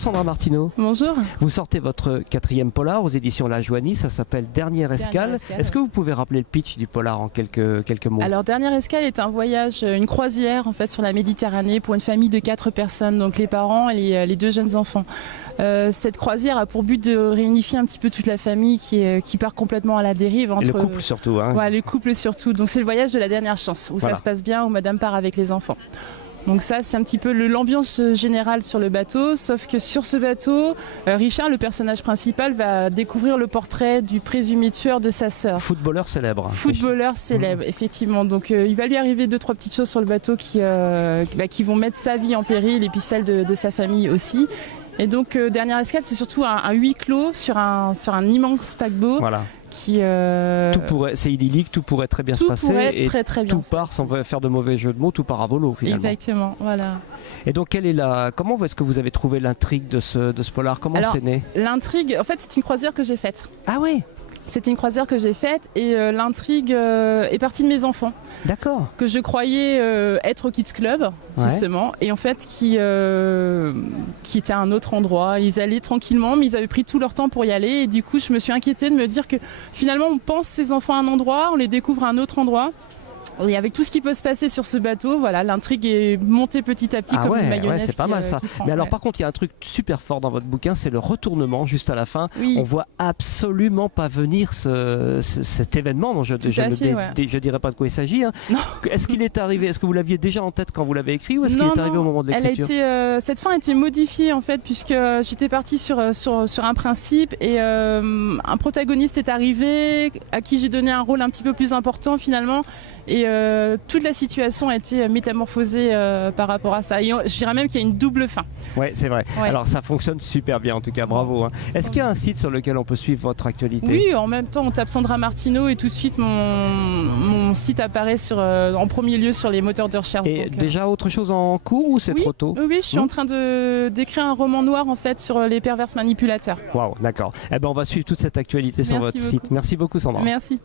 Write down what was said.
Sandra Martineau. Bonjour. Vous sortez votre 4e polar aux éditions La Joanie, ça s'appelle Dernière Escale. Est-ce que vous pouvez rappeler le pitch du polar en quelques mots? Alors Dernière Escale est un voyage, une croisière en fait sur la Méditerranée pour une famille de 4 personnes, donc les parents et les 2 jeunes enfants. Cette croisière a pour but de réunifier un petit peu toute la famille qui part complètement à la dérive. Et le couple surtout. Hein. Ouais, le couple surtout. Donc c'est le voyage de la dernière chance, où ça se passe bien, où madame part avec les enfants. Donc ça, c'est un petit peu l'ambiance générale sur le bateau, sauf que sur ce bateau, Richard, le personnage principal, va découvrir le portrait du présumé tueur de sa sœur. Footballeur célèbre. Footballeur célèbre, effectivement. Donc il va lui arriver 2-3 petites choses sur le bateau qui vont mettre sa vie en péril et puis celle de sa famille aussi. Et donc Dernière Escale, c'est surtout un huis clos sur un immense paquebot. Voilà. C'est idyllique, tout pourrait très bien se passer et très bien tout part sans faire de mauvais jeux de mots, tout part à volo finalement. Exactement, voilà. Et donc comment est-ce que vous avez trouvé l'intrigue de ce polar? Comment c'est né? L'intrigue, en fait c'est une croisière que j'ai faite. Ah oui. C'est une croisière que j'ai faite et l'intrigue est partie de mes enfants. D'accord. Que je croyais être au Kids Club, justement, et en fait qui étaient à un autre endroit. Ils allaient tranquillement, mais ils avaient pris tout leur temps pour y aller. Et du coup, je me suis inquiétée de me dire que finalement, on pense ces enfants à un endroit, on les découvre à un autre endroit. Et avec tout ce qui peut se passer sur ce bateau, voilà, l'intrigue est montée petit à petit comme une mayonnaise. C'est pas mal ça. Mais alors par contre, il y a un truc super fort dans votre bouquin, c'est le retournement juste à la fin. Oui. On voit absolument pas venir cet événement dont je dirais pas de quoi il s'agit. Hein. Est-ce qu'il est arrivé? Est-ce que vous l'aviez déjà en tête quand vous l'avez écrit ou est-ce qu'il est arrivé au moment de l'écriture? Cette fin a été modifiée en fait puisque j'étais partie sur un principe et un protagoniste est arrivé à qui j'ai donné un rôle un petit peu plus important finalement. Et toute la situation a été métamorphosée par rapport à ça. Et je dirais même qu'il y a une double fin. Oui, c'est vrai. Ouais. Alors ça fonctionne super bien en tout cas, bravo. Hein. Est-ce qu'il y a un site sur lequel on peut suivre votre actualité? Oui, en même temps on tape Sandra Martineau et tout de suite mon site apparaît en premier lieu sur les moteurs de recherche. Et donc, déjà autre chose en cours ou c'est trop tôt? Oui, je suis en train d'écrire un roman noir en fait sur les pervers manipulateurs. Waouh, d'accord. Eh ben on va suivre toute cette actualité sur votre site. Merci beaucoup Sandra. Merci.